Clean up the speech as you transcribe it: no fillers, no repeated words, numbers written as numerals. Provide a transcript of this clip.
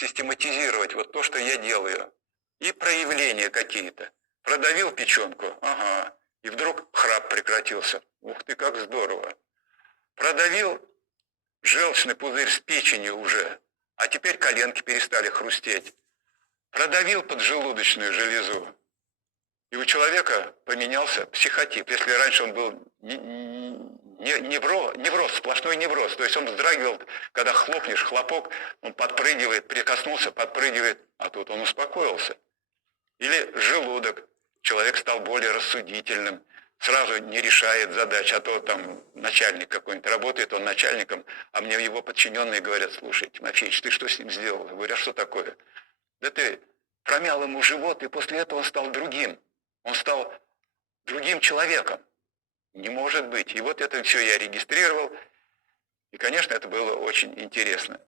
систематизировать вот то, что я делаю. И проявления какие-то. Продавил печенку, ага, и вдруг храп прекратился. Ух ты, как здорово. Продавил желчный пузырь с печенью уже, а теперь коленки перестали хрустеть. Продавил поджелудочную железу, и у человека поменялся психотип. Если раньше он был невроз, сплошной невроз, то есть он вздрагивал, когда хлопнешь, хлопок, он подпрыгивает, прикоснулся, подпрыгивает, а тут он успокоился. Или желудок. Человек стал более рассудительным, сразу не решает задач, а то там начальник какой-нибудь работает, он начальником, а мне его подчиненные говорят: слушай, Тимофеич, ты что с ним сделал? Я говорю: а что такое? Да ты промял ему живот, и после этого он стал другим. Он стал другим человеком. Не может быть. И вот это все я регистрировал. И, конечно, это было очень интересно.